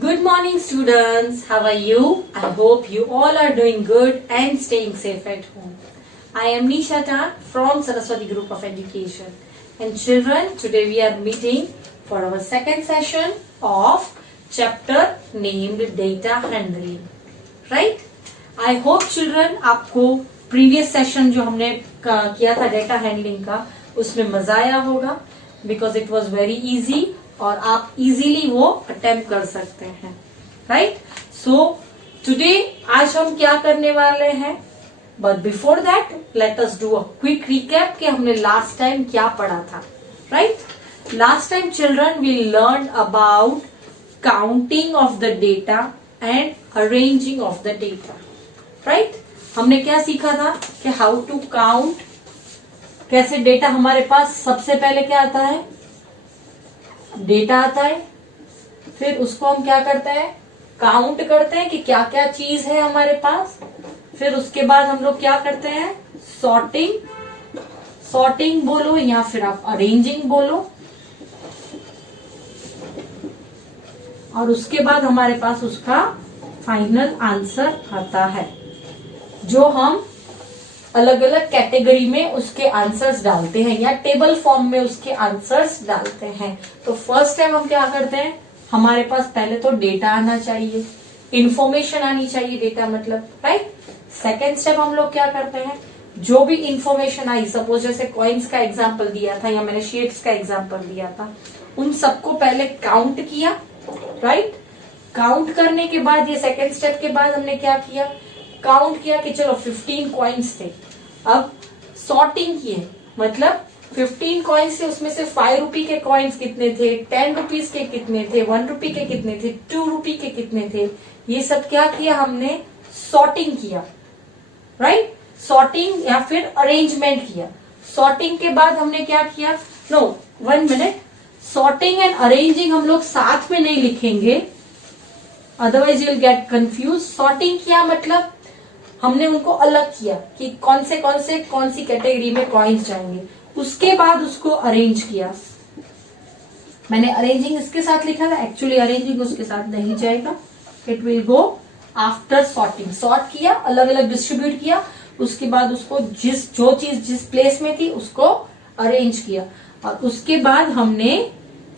Good morning, students. How are you? I hope you all are doing good and staying safe at home. I am Nishata from Saraswati Group of Education. And children, today we are meeting for our second session of chapter named Data Handling. Right? I hope children आपको previous session जो हमने किया था data handling का उसमें मजा आया होगा because it was very easy और आप इजीली वो अटेम्प्ट कर सकते हैं. राइट? सो टुडे आज हम क्या करने वाले हैं, but before that let us do a quick recap कि हमने लास्ट टाइम क्या पढ़ा था. Right? Last time children we learn about counting of the data and arranging of the data. Right? हमने क्या सीखा था कि हाउ टू काउंट, कैसे डेटा हमारे पास सबसे पहले क्या आता है, डेटा आता है, फिर उसको हम क्या करते हैं, काउंट करते हैं कि क्या क्या चीज है हमारे पास, फिर उसके बाद हम लोग क्या करते हैं, सॉर्टिंग बोलो या फिर आप अरेंजिंग बोलो, और उसके बाद हमारे पास उसका फाइनल आंसर आता है जो हम अलग अलग कैटेगरी में उसके आंसर्स डालते हैं या टेबल फॉर्म में उसके आंसर्स डालते हैं. तो फर्स्ट टाइम हम क्या करते हैं, हमारे पास पहले तो डेटा आना चाहिए, इंफॉर्मेशन आनी चाहिए, डेटा मतलब. राइट? सेकेंड स्टेप हम लोग क्या करते हैं, जो भी इंफॉर्मेशन आई, सपोज जैसे कॉइन्स का एग्जाम्पल दिया था या मैंने शेप्स का एग्जाम्पल दिया था, उन सबको पहले काउंट किया. राइट? काउंट करने के बाद ये सेकेंड स्टेप के बाद हमने क्या किया, काउंट किया कि चलो 15 कॉइन्स थे. अब सॉर्टिंग किए, मतलब 15 कॉइन्स थे, उसमें से 5 रुपी के कॉइन्स कितने थे, 10 रुपीज के कितने थे, 1 रुपी के कितने थे, 2 रुपी के कितने थे, ये सब क्या किया हमने, सॉर्टिंग किया. राइट? सॉर्टिंग या फिर अरेंजमेंट किया. सॉर्टिंग के बाद हमने क्या किया, no 1 minute, sorting and arranging हम लोग साथ में नहीं लिखेंगे, otherwise you will get confuse. Sorting किया मतलब हमने उनको अलग किया कि कौन सी कैटेगरी में कॉइन्स जाएंगे. उसके बाद उसको अरेंज किया. मैंने अरेंजिंग इसके साथ लिखा था, एक्चुअली अरेंजिंग उसके साथ नहीं जाएगा, it will go after sorting. Sort किया, अलग अलग डिस्ट्रीब्यूट किया, उसके बाद उसको जो चीज जिस प्लेस में थी उसको अरेंज किया, और उसके बाद हमने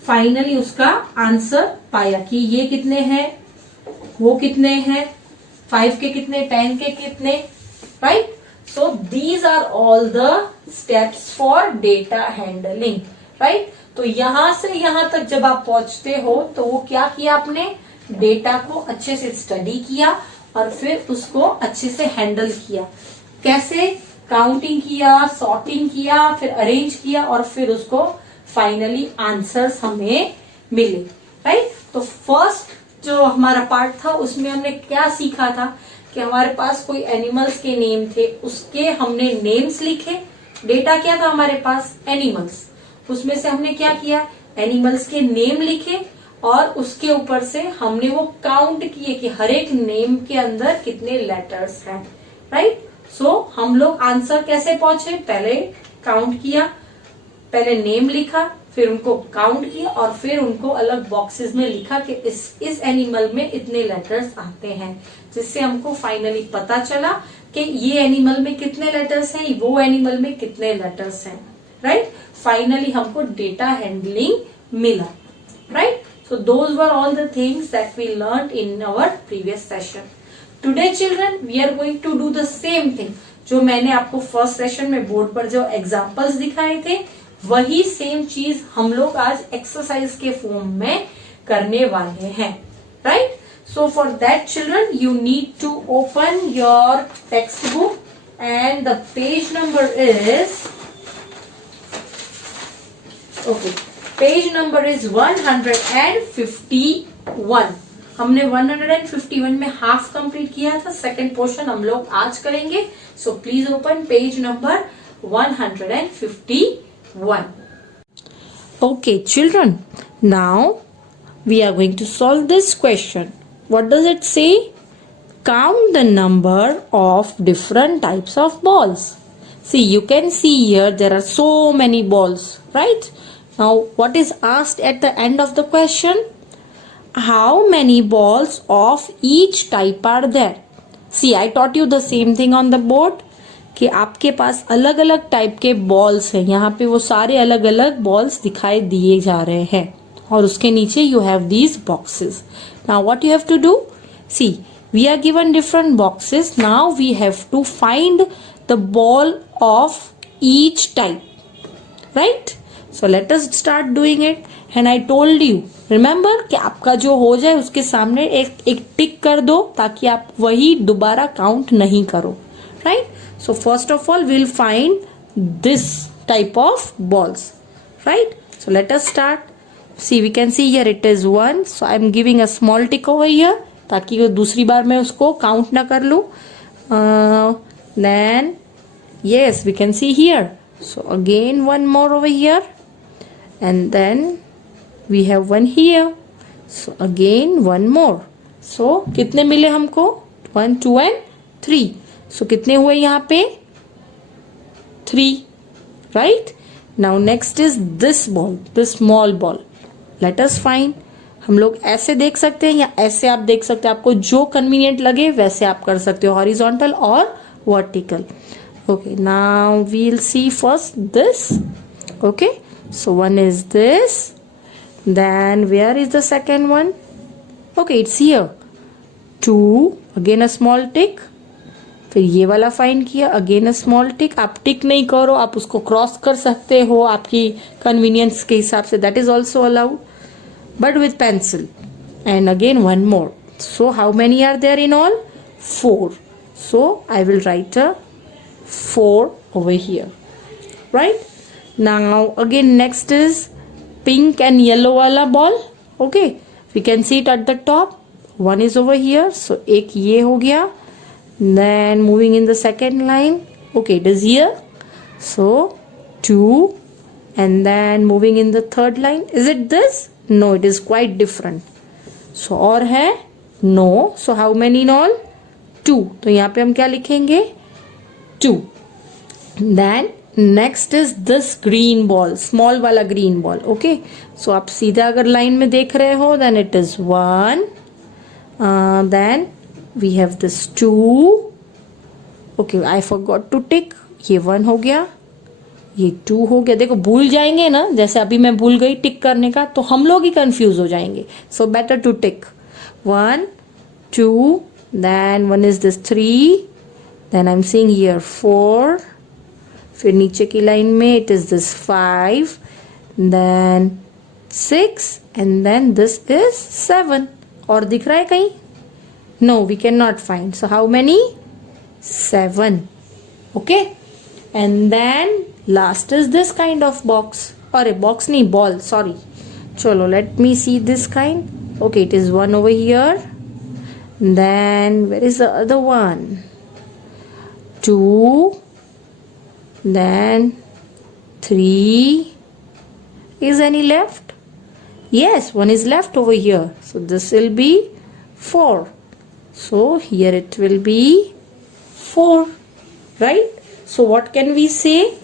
फाइनली उसका आंसर पाया कि ये कितने हैं, वो कितने हैं, 5 के कितने, 10 के कितने. Right? So these are all the steps for data handling. Right? तो यहां से यहां तक जब आप पहुंचते हो तो वो क्या किया, आपने डेटा को अच्छे से स्टडी किया और फिर उसको अच्छे से हैंडल किया. कैसे, काउंटिंग किया, सॉर्टिंग किया, फिर अरेंज किया, और फिर उसको फाइनली आंसर्स हमें मिले. राइट? तो फर्स्ट जो हमारा पार्ट था उसमें हमने क्या सीखा था कि हमारे पास कोई एनिमल्स के नेम थे, उसके हमने नेम्स लिखे. डेटा क्या था हमारे पास, एनिमल्स, उसमें से हमने क्या किया, एनिमल्स के नेम लिखे और उसके ऊपर से हमने वो काउंट किए कि हर एक नेम के अंदर कितने लेटर्स हैं. राइट? सो हम लोग आंसर कैसे पहुंचे, पहले काउंट किया, पहले नेम लिखा, फिर उनको काउंट किया और फिर उनको अलग बॉक्सेस में लिखा कि इस एनिमल में इतने लेटर्स आते हैं, जिससे हमको फाइनली पता चला कि ये एनिमल में कितने लेटर्स हैं, वो एनिमल में कितने लेटर्स हैं. राइट? फाइनली हमको डेटा हैंडलिंग मिला. Right? So those were all the things that we learn in our previous session. Today children we are going to do the same thing. जो मैंने आपको फर्स्ट सेशन में board पर जो examples दिखाए थे, वही सेम चीज हम लोग आज एक्सरसाइज के फॉर्म में करने वाले हैं. Right? So for that children you need to open your text book and the page number is, okay, page number is 151. हमने 151 में हाफ कंप्लीट किया था, सेकेंड पोर्शन हम लोग आज करेंगे. So please open page number 151. Okay, children, now we are going to solve this question. What does it say? Count the number of different types of balls. See, you can see here there are so many balls, right? Now, what is asked at the end of the question? how many balls of each type are there? See, I taught you the same thing on the board कि आपके पास अलग अलग type के balls हैं. यहाँ पे वो सारे अलग अलग बॉल्स दिखाई दिए जा रहे हैं और उसके नीचे you have these boxes. Now what you have to do? See, we are given different boxes. Now we have to find the ball of each type. Right? So let us start doing it. And I told you, remember कि आपका जो हो जाए उसके सामने एक टिक कर दो ताकि आप वही दोबारा काउंट नहीं करो. Right? So first of all, we'll find this type of balls. Right? So let us start. See, we can see here it is 1. So I'm giving a small tick over here ताकि दूसरी बार मैं उसको count ना कर लूं. Then yes, we can see here. So again one more over here. And then we have one here. So again one more. So कितने मिले हमको? 1, 2 and 3. So कितने हुए यहाँ पे? 3. Right? Now next is this ball, this small ball. Let us find. हम लोग ऐसे देख सकते हैं या ऐसे आप देख सकते हैं. आपको जो कन्वीनियंट लगे वैसे आप कर सकते हो, हॉरिजॉन्टल और vertical. Okay, now we'll see first this. Okay, so one is this. Then where is the second one? Okay, it's here. 2. Again a small tick. फिर ये वाला फाइंड किया. अगेन अ स्मॉल टिक. आप टिक नहीं करो, आप उसको क्रॉस कर सकते हो आपकी कन्वीनियंस के हिसाब से. That is also allowed but with pencil. And again one more. So how many are there in all? 4. So I will write a 4 over here. Right? Now again next is pink and yellow wala ball. Okay, we can see it at the top. One is over here. So एक ये हो गया. Then moving in the second line. Okay, it is here. So 2. And then moving in the third line. Is it this? No, it is quite different. So और है? No. So how many in all? 2. तो यहाँ पे हम क्या लिखेंगे? 2. Then next is this green ball, small वाला green ball. Okay, so आप सीधा अगर लाइन में देख रहे हो then it is 1. Then we have this 2. Okay, I forgot to tick. ये 1 हो गया, ये 2 हो गया. देखो भूल जाएंगे ना, जैसे अभी मैं भूल गई टिक करने का तो हम लोग ही कंफ्यूज हो जाएंगे. So better to tick. 1, 2. Then one is this 3. Then I'm seeing here 4. फिर नीचे की लाइन में it is this 5. Then 6. And then this is 7. और दिख रहा है कहीं? No, we cannot find. So how many? 7. Okay. And then last is this kind of box. Or a box नहीं, ball. Sorry. चलो, let me see this kind. Okay, it is 1 over here. Then where is the other one? 2. Then 3. Is any left? Yes, one is left over here. So this will be 4. So here it will be 4. Right? So what can we say?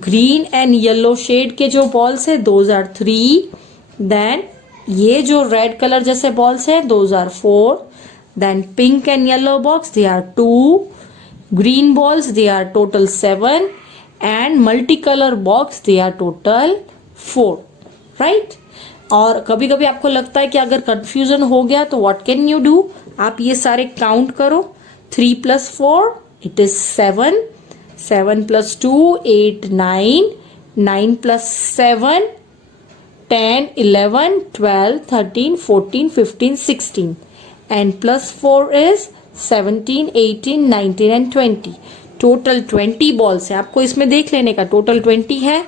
Green and yellow shade के जो balls है those are 3. Then ये जो red color जैसे balls है those are 4. Then pink and yellow box they are 2. Green balls they are total 7. And multicolor box they are total 4. Right? और कभी कभी आपको लगता है कि अगर कंफ्यूजन हो गया तो व्हाट कैन यू डू? आप ये सारे काउंट करो. 3 plus 4 it is 7. 7 plus 2 8 9. 9 plus 7 10 11 12 13 14 15 16. And plus 4 is 17 18 19 and 20. Total 20 balls है. आपको इसमें देख लेने का टोटल 20 है.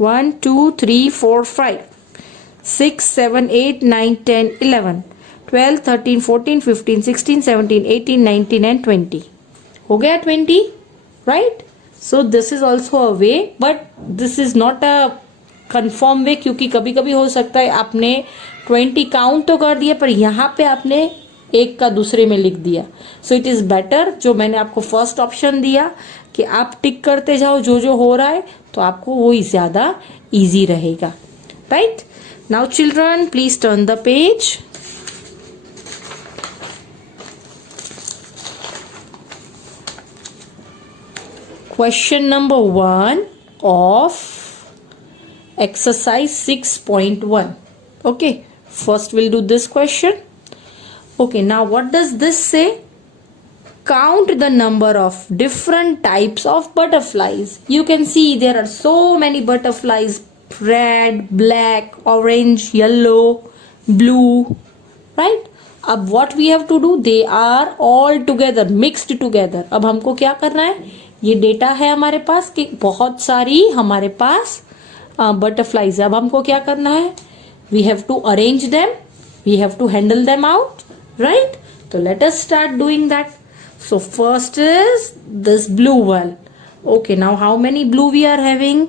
1 2 3 4 5 6 7 8 9 10 11 12 13 14 15 16 17 18 19 and 20. हो गया 20. Right? So this is also a way but this is not a confirm way क्योंकि कभी कभी हो सकता है आपने 20 काउंट तो कर दिया पर यहाँ पे आपने एक का दूसरे में लिख दिया. सो इट इज बेटर जो मैंने आपको फर्स्ट ऑप्शन दिया कि आप टिक करते जाओ जो जो हो रहा है तो आपको वो ही ज्यादा इजी रहेगा. Right? Now children please turn the page. question number 1 of exercise 6.1. Okay, first we'll do this question. Okay, now what does this say? Count the number of different types of butterflies. You can see there are so many butterflies: red, black, orange, yellow, blue, right? अब what we have to do, they are all together, mixed together. अब हमको क्या करना है, ये data है हमारे पास कि बहुत सारी हमारे पास बटरफ्लाईज है. अब हमको क्या करना है, we have to arrange them, we have to handle them out, right? So let us start doing that. So first is this blue one. Okay, now how many blue we are having?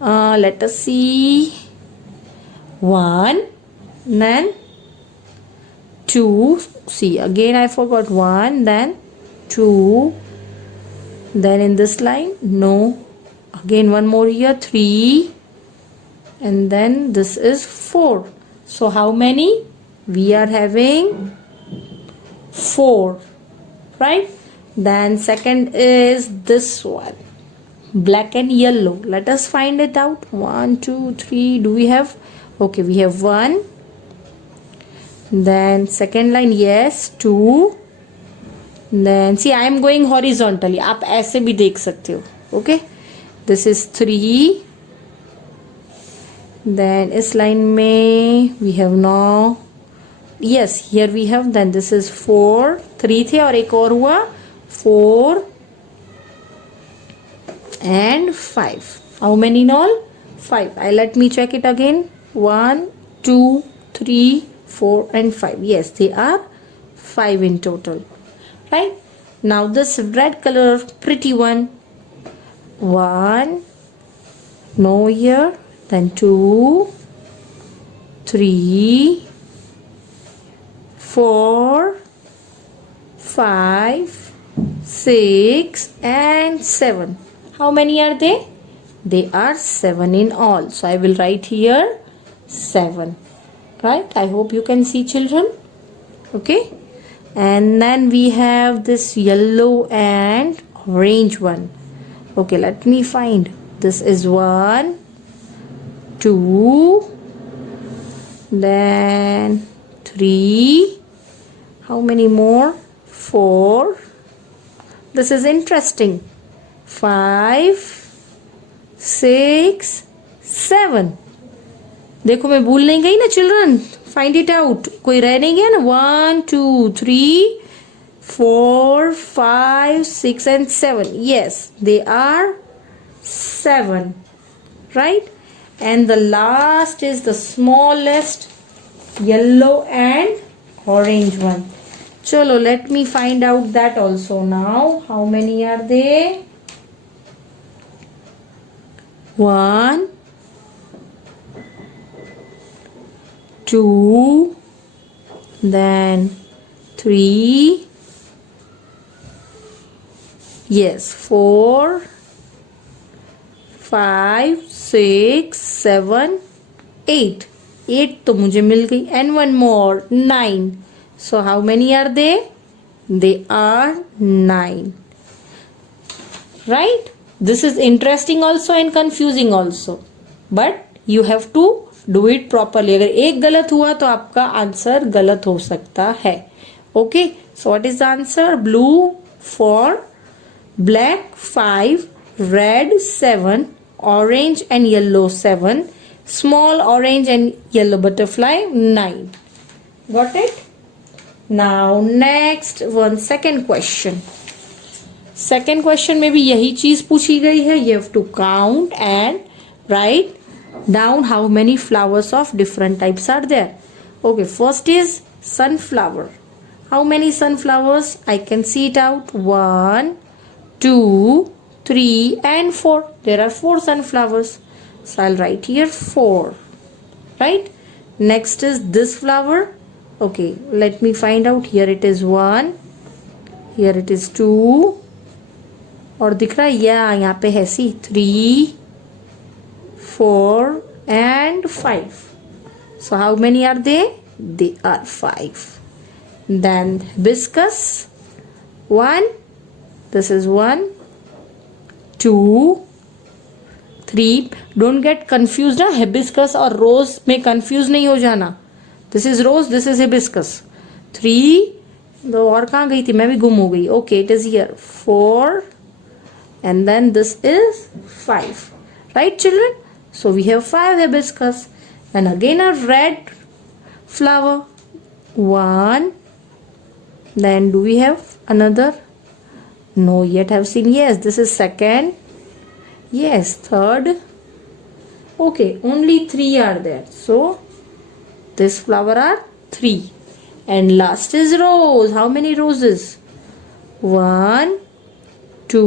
Let us see. 1, then 2. See, again I forgot 1, then 2. Then in this line, no. Again one more here, 3. And then this is 4. So how many? We are having 4. Right? Then second is this one, black and yellow. Let us find it out. 1, 2, 3. Do we have? Okay, we have 1. Then second line, yes, 2. Then see, I am going horizontally. आप ऐसे भी देख सकते हो. Okay, this is 3. Then इस line में we have now, yes, here we have, then this is 4. 3 थे और एक और हुआ 4 and 5. How many in all? 5. Let me check it again. 1, 2, 3, 4 and 5. Yes, they are 5 in total. Right? Now this red color pretty one. 1, no here. Then 2, 3, 4, 5, 6 and 7. How many are they? They are 7 in all. So I will write here 7. Right? I hope you can see, children. Okay. And then we have this yellow and orange one. Okay, let me find. This is 1, 2, then 3. How many more? 4. This is interesting. 5, 6, 7. देखो मैं भूल नहीं गई ना children. Find it out. कोई रह नहीं गया ना. 1, 2, 3, 4, 5, 6 and 7. Yes, they are 7. Right? And the last is the smallest yellow and orange one. Chalo, let me find out that also now. How many are they? 1, 2, then 3, yes, 4, 5, 6, 7, 8. 8 तो मुझे मिल गई. And one more, 9. So how many are they? They are 9. Right? This is interesting also and confusing also. But you have to do it properly. अगर एक गलत हुआ तो आपका answer गलत हो सकता है. Okay? So what is the answer? Blue 4, black 5, red 7, orange and yellow 7, small orange and yellow butterfly 9. Got it? Now next one, second question. Second question में भी यही चीज पूछी गई है. You have to count and write down how many flowers of different types are there. Okay, first is sunflower. How many sunflowers? I can see it out. 1, 2, 3 and 4. There are 4 sunflowers. So I'll write here 4. Right? Next is this flower. Okay, let me find out. Here it is 1. Here it is 2. और दिख रहा है यहाँ पे है सी 3, 4 and 5. So how many are they? They are 5. Then hibiscus 1. This is 1, 2 3. Don't get confuse ना, hibiscus और rose में कंफ्यूज नहीं हो जाना. This is rose, this is hibiscus. 3 और कहाँ गई थी, मैं भी गुम हो गई. Okay, it is here. 4 and then this is 5. Right, children? So we have 5 hibiscus. And again a red flower. 1. Then do we have another? No, yet have seen. Yes, this is second. Yes, third. Okay, only 3 are there. So this flower are 3. And last is rose. How many roses? 1 2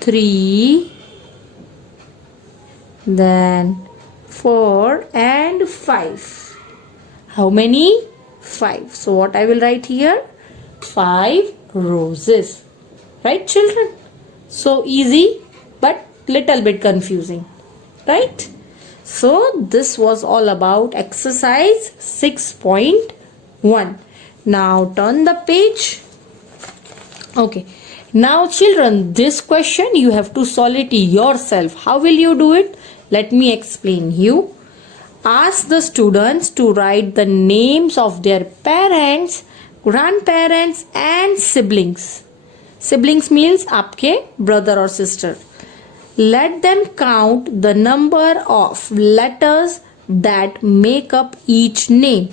3, then 4 and 5. How many? 5. So what I will write here? 5 roses. Right, children? So easy but little bit confusing. Right? So this was all about exercise 6.1. Now turn the page. Okay. Now children, this question you have to solve it yourself. How will you do it? Let me explain you. Ask the students to write the names of their parents, grandparents and siblings. Siblings means आपके brother or sister. Let them count the number of letters that make up each name.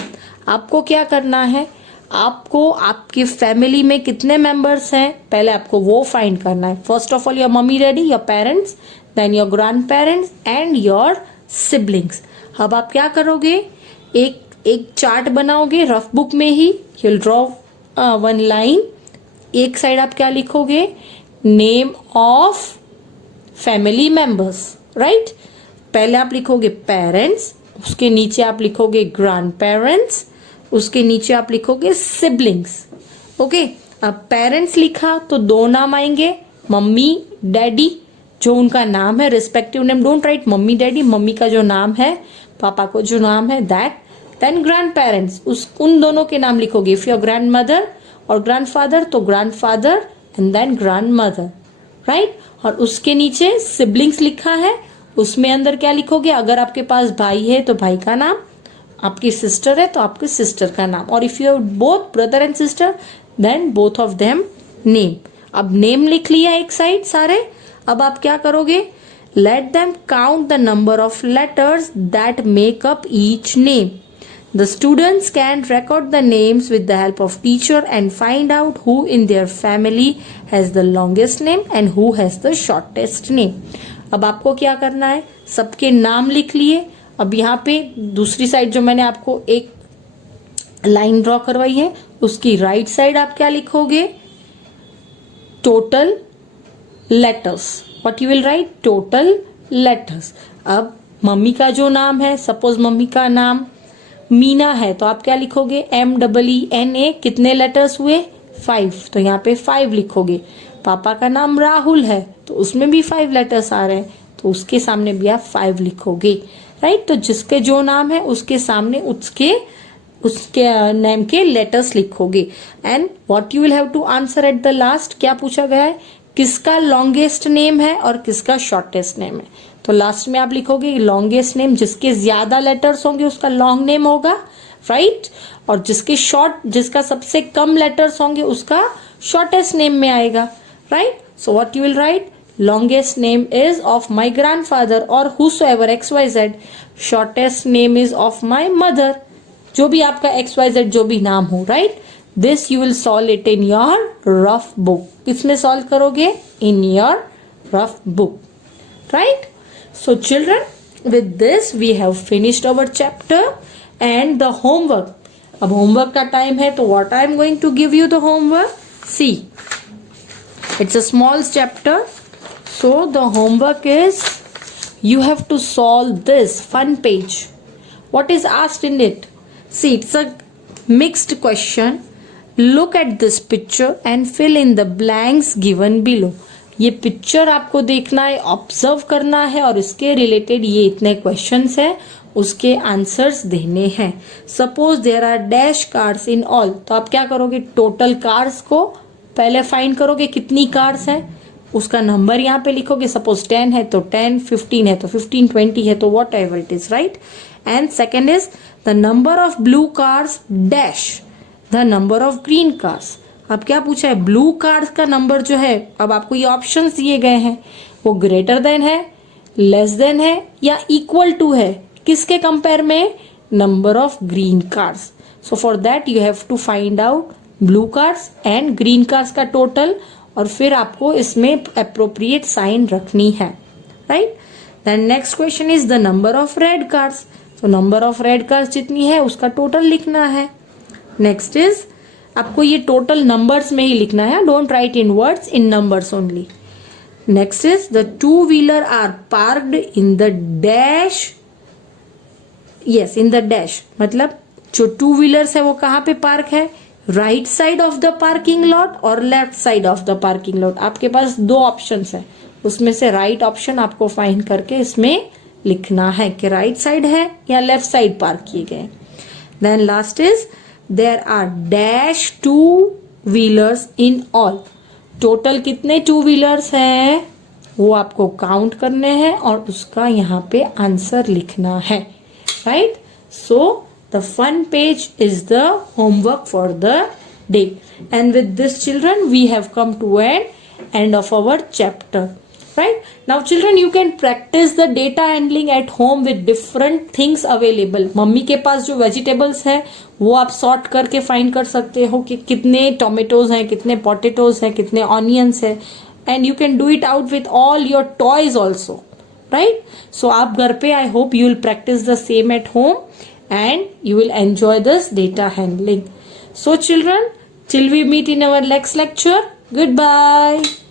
आपको क्या करना है, आपको आपकी family में कितने members हैं पहले आपको वो फाइंड करना है. First of all your mummy daddy, your parents, then your grand parents and your siblings. अब आप क्या करोगे, एक चार्ट बनाओगे रफ बुक में ही. You will draw 1 line. एक साइड आप क्या लिखोगे, name of family members. Right, पहले आप लिखोगे पेरेंट्स, उसके नीचे आप लिखोगे ग्रैंड पेरेंट्स, उसके नीचे आप लिखोगे सिबलिंग्स. ओके, अब पेरेंट्स लिखा तो 2 नाम आएंगे, मम्मी डैडी, जो उनका नाम है respective name. Don't write mummy daddy, mummy का जो नाम है, पापा को जो नाम है दैट. देन ग्रैंड पेरेंट्स, उन दोनों के नाम लिखोगे. इफ योर ग्रैंड मदर और ग्रैंड फादर तो grand father and then grand mother. Right, और उसके नीचे सिबलिंग्स लिखा है, उसमें अंदर क्या लिखोगे, अगर आपके पास भाई है तो भाई का नाम, आपकी सिस्टर है तो आपकी सिस्टर का नाम, और if you have both brother and sister then both of them name. अब नेम लिख लिया एक साइड सारे. अब आप क्या करोगे, let them count the number of letters that make up each name. The students can record the names with the help of teacher and find out who in their family has the longest name and who has the shortest name. अब आपको क्या करना है, सबके नाम लिख लिए. अब यहाँ पे दूसरी साइड जो मैंने आपको एक लाइन ड्रॉ करवाई है, उसकी राइट साइड आप क्या लिखोगे, total letters. What you will write, total letters. अब मम्मी का जो नाम है, सपोज मम्मी का नाम मीना है तो आप क्या लिखोगे, MEENA. कितने लेटर्स हुए, 5, तो यहाँ पे 5 लिखोगे. पापा का नाम राहुल है तो उसमें भी 5 लेटर्स आ रहे हैं तो उसके सामने भी आप 5 लिखोगे. राइट, तो जिसके जो नाम है उसके सामने उसके नेम के लेटर्स लिखोगे. And what you will have to answer at the last. क्या पूछा गया है, किसका लॉन्गेस्ट नेम है और किसका शॉर्टेस्ट नेम है. तो लास्ट में आप लिखोगे लॉन्गेस्ट नेम, जिसके ज्यादा लेटर्स होंगे उसका लॉन्ग नेम होगा. राइट, और जिसका सबसे कम लेटर्स होंगे उसका शॉर्टेस्ट नेम में आएगा. Right, so what you will write, longest name is of my grandfather or whosoever XYZ. shortest name is of my mother. जो भी आपका XYZ जो भी नाम हो. Right, this you will solve it in your rough book. किसमें solve करोगे, in your rough book. Right, so children, with this we have finished our chapter and the homework. अब homework का time है तो what I am going to give you the homework. See, it's a small chapter. So the homework is you have to solve this fun page. What is asked in it? See, it's a mixed question. Look at this picture and fill in the blanks given below. ये picture आपको देखना है, observe करना है और इसके related ये इतने क्वेश्चंस है, उसके आंसर्स देने हैं. Suppose there are dash cars in all, तो आप क्या करोगे, टोटल कार्स को पहले फाइंड करोगे, कितनी कार्स है, उसका नंबर यहाँ पे लिखोगे, सपोज 10 है तो 10, 15 है तो 15, 20 है तो what ever it is, right. And second is the number of blue cars dash the number of green cars. अब क्या पूछा है, ब्लू कार्स का नंबर जो है, अब आपको ये ऑप्शंस दिए गए हैं, वो ग्रेटर देन है, लेस देन है या इक्वल टू है, किसके कंपेयर में, number of green cars. So for that you have to find out blue cars and green cars का टोटल, और फिर आपको इसमें अप्रोप्रिएट साइन रखनी है, right. Then next question is the number of red cars. तो number of red cars जितनी है उसका टोटल लिखना है। नेक्स्ट इज, आपको ये टोटल नंबर्स में ही लिखना है, don't write in words, in numbers only. Next is the two wheeler are parked in the dash, yes in the dash, मतलब जो टू व्हीलर्स है वो कहाँ पे पार्क है, right side of the parking lot और left side of the parking lot. आपके पास दो ऑप्शंस है, उसमें से राइट ऑप्शन आपको फाइंड करके इसमें लिखना है कि राइट साइड है या लेफ्ट साइड पार्क किए गए। Then last is there are dash two wheelers in all. Total कितने टू व्हीलर्स हैं वो आपको काउंट करने हैं और उसका यहाँ पे आंसर लिखना है, right. So the fun page is the homework for the day, and with this children we have come to an end of our chapter, right. Now children, you can practice the data handling at home with different things available. Mummy के पास जो vegetables है वो आप sort करके find कर सकते हो कि कितने टोमेटोज हैं, कितने पोटेटोज हैं, कितने ऑनियंस है, and you can do it out with all your toys also, right. So आप घर पे, I hope you will practice the same at home and you will enjoy this data handling. So children, till we meet in our next lecture, goodbye.